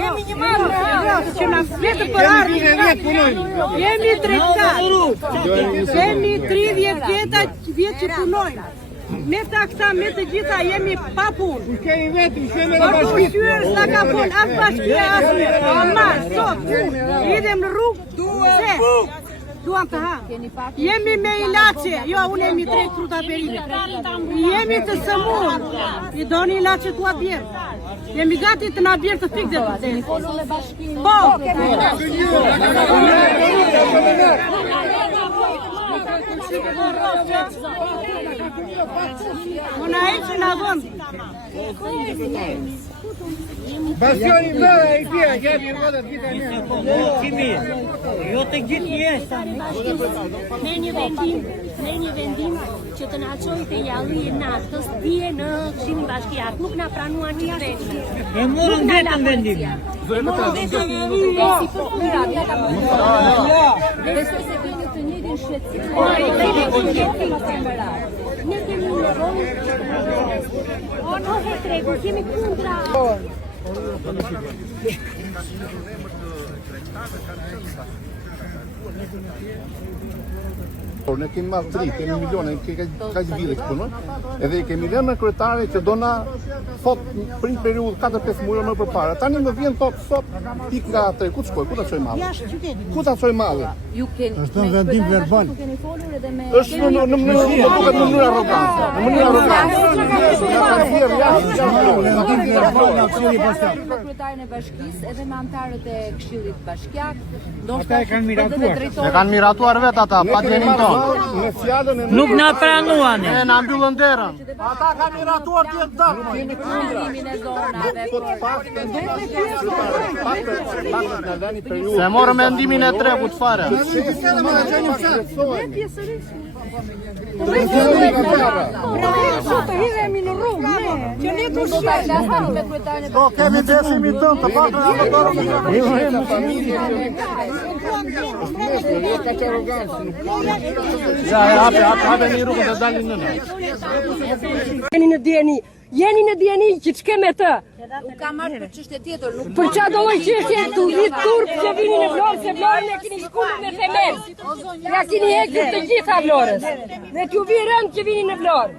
Jemi një marrë që na fletë për ardhmë. Jemi 30. Jemi 30 vjet që punojmë. Me ta këta, me të gjitha jemi pa punë. Por të ushqyër s'na ka punë, as bashkia, as me. Ama, sot, idem në rrugë, se duam të ha. Jemi me ilaçe, jo, unë jemi 3 fruta perime. Jemi të sëmur, i doni ilaçe tua bjerë. Jemi gati të na bjerë të fikë dhe të po! Unë e që në vënd. Bastioni mëra i pia, kemi rrodat gjitha një. Kimi, jo të gjithë jeshtë. Me një vendim që të na çojë te jalli e natës, dje në Këshillin Bashkiak, nuk na pranuan që vetë. E morën vetëm vendimin. Ne kemi në rrugë. Ono he tregu, kemi kundra. Ne kemi marrë 3, kemi milione, ka që vile që punoj, edhe kemi lënë në kryetare që do na thot për një periudhë 4-5 muaj më përpara. Tani më vjen thot sot pik nga atë, ku të shkoj, ku ta çoj malli? Ku ta çoj malli? Është në vendim verbal. Është në mënyrë arrogante. Në mënyrë arrogante. Vendim verbal nga Këshilli Bashkiak. Kryetarin e bashkisë edhe me anëtarët e Këshillit Bashkiak. Ata e kanë miratuar. E kanë miratuar vetë ata, pa djenin tonë. Me fjalën e Nuk na pranuan. E na mbyllën derën. Ata kanë miratuar tjetë datë. Kemi kundrimin e zonave. Se morë mendimin e tregut fare. Të hidhemi në rrugë, që ne të shqenë. Po, kemi besimin tënë të Hape një rrugë dhe dalin në në. Jeni në djeni që të shke me të. Nuk ka marrë për çështje tjetër, nuk Për qa dojë qështje të vitë turp që vini në Vlorë, se Vlorën e kini shkullë me themel. Ja kini hektur të gjitha Vlorës. Dhe t'ju vi rënd që vini në Vlorë.